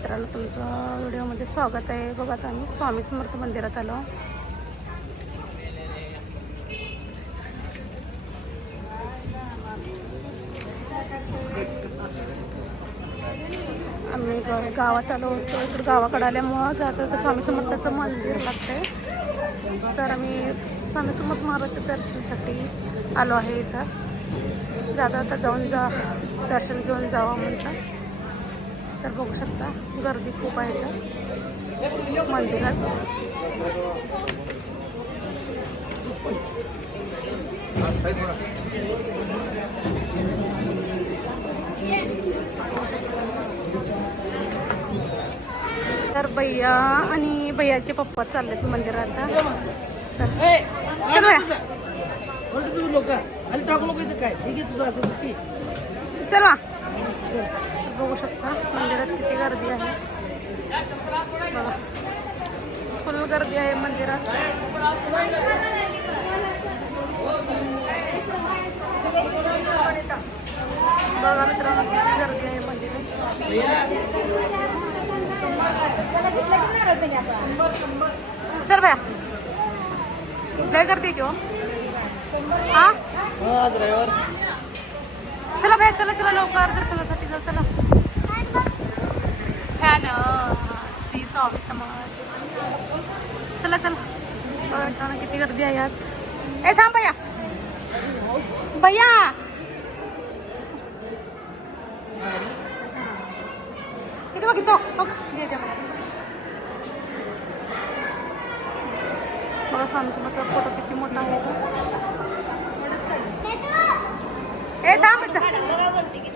मित्रांनो, तुमचं व्हिडिओमध्ये स्वागत आहे. बघा आता आम्ही स्वामी समर्थ मंदिरात आलो. आम्ही गावात आलो होतो. इकडं गावाकडे आल्यामुळं जातं तर स्वामी समर्थाचं मंदिर लागतंय. तर आम्ही स्वामी समर्थ महाराजच्या दर्शनासाठी आलो आहे. इथं जाता जाऊन दर्शन घेऊन जावं म्हटलं. तर बघू शकता गर्दी खूप आहे इथं मंदिरात. तर भैया आणि भैयाचे पप्पा चाललेत मंदिरात. चला बघू शकता मंदिरात किती गर्दी आहे. बघा फुल गर्दी आहे मंदिरात. बघा मित्रांनो किती गर्दी आहे मंदिरात. चल भैया लय गर्दी की हो. हा चला भैया चला चला लवकर दर्शनासाठी जाऊ. चला फॅन श्री स्वामी समर्थ. चला चला किती गर्दी आहे यात. ए थांब भैया भैया किती बघितो बघ जे बघा स्वामी समर्थ फोटो किती मोठा आहे तो. ए थांब चला सजावट केली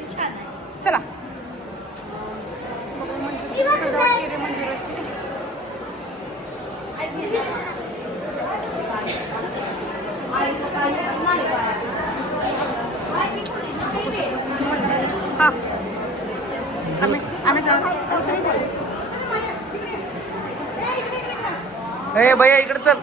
मंदिराची. हा आम्ही जाऊ. ए भैया इकडे चल.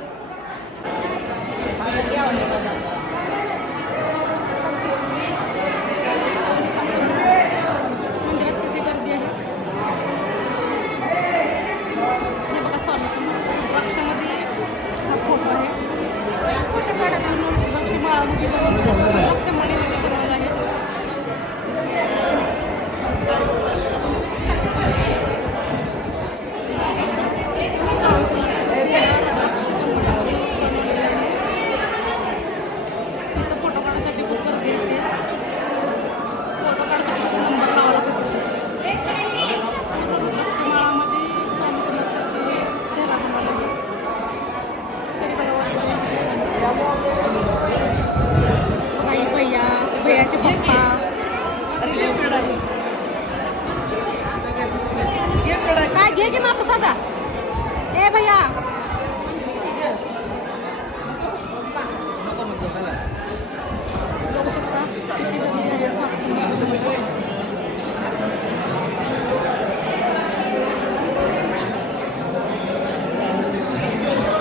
भैयाचे पप्पा काय घे की मापूस आता. ए भैया बघू शकता किती गर्दी आहे.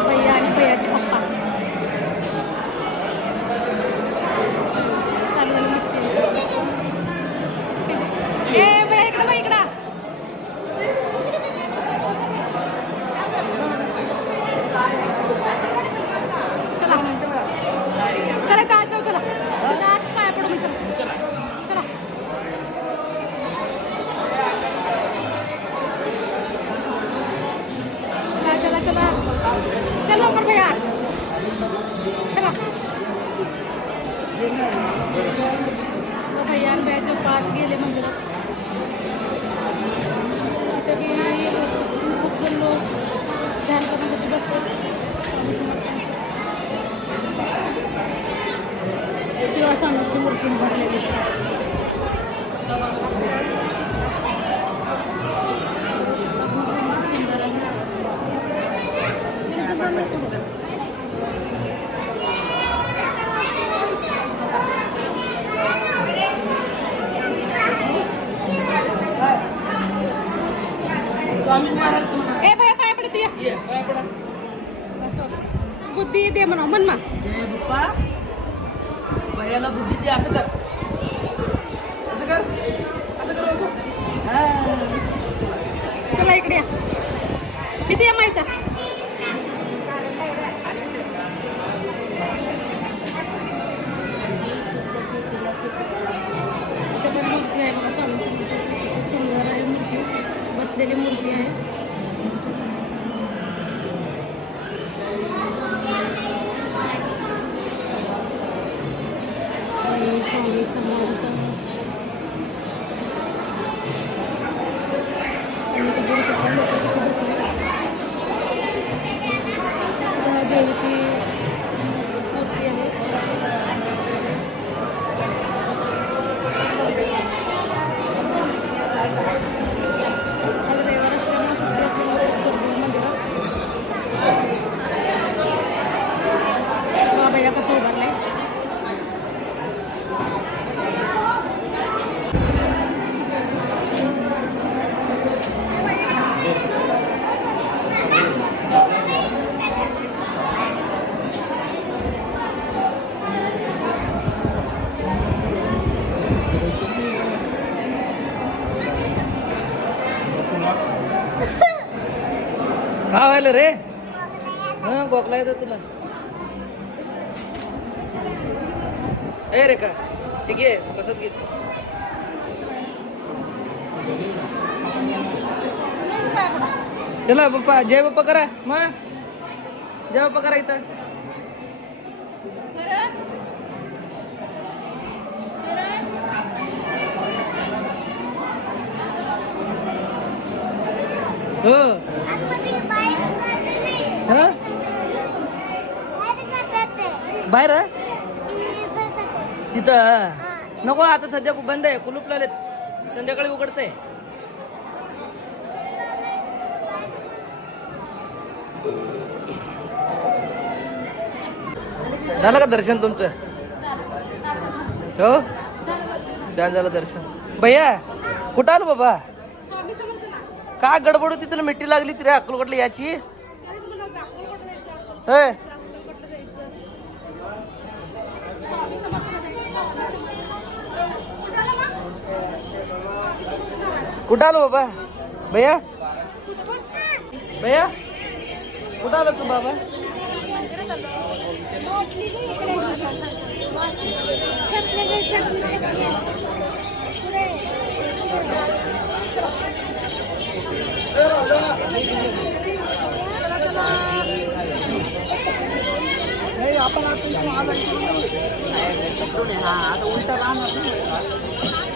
भैया आणि भैयाचे पप्पा भैया बॅग पाच गेले मंदिरात. तिथे बी खूप जण लोक ध्यान करण्यासाठी बसतात. किंवा स्वामीची मूर्ती भरलेली. ए भैया पाय पडते बुद्धी दे म्हणा मनमा. भैयाला बुद्धी दे. असं कर असं कर असं कर. इकडे या. किती आहे माहिती मूर्ती आहे बघा स्वामी समर्थांची. सुंदर आहे मूर्ती, बसलेली मूर्ती आहे. आणि स्वामी समर्थ आणि ते बघू शकता लोक तिथे बसले. त्या देवीची मूर्ती आहे. आज रविवार असल्यामुळे सुट्टी असल्यामुळे खूप गर्दी आहे मंदिरात. बाबा या कसं उभारलंय. का व्हायला रे गोकला येतो तुला ए रे का ठीक आहे प्रसाद घे चला पप्पा जय बाप्पा करा मग जय बाप्पा करा इथं हो हा बाहेर तिथं नको आता सध्या बंद आहे कुलूप लावलेत संध्याकाळी उघडते झालं का दर्शन तुमचं हो छान झालं दर्शन भैया कुठं आलो बाबा का गडबड होती तुला मिठी लागली ती रे अक्कलकोटला याची होय कुठं आलो बाबा भैया भैया कुठं आलो तू बाबा आपण आता उलटा राहणार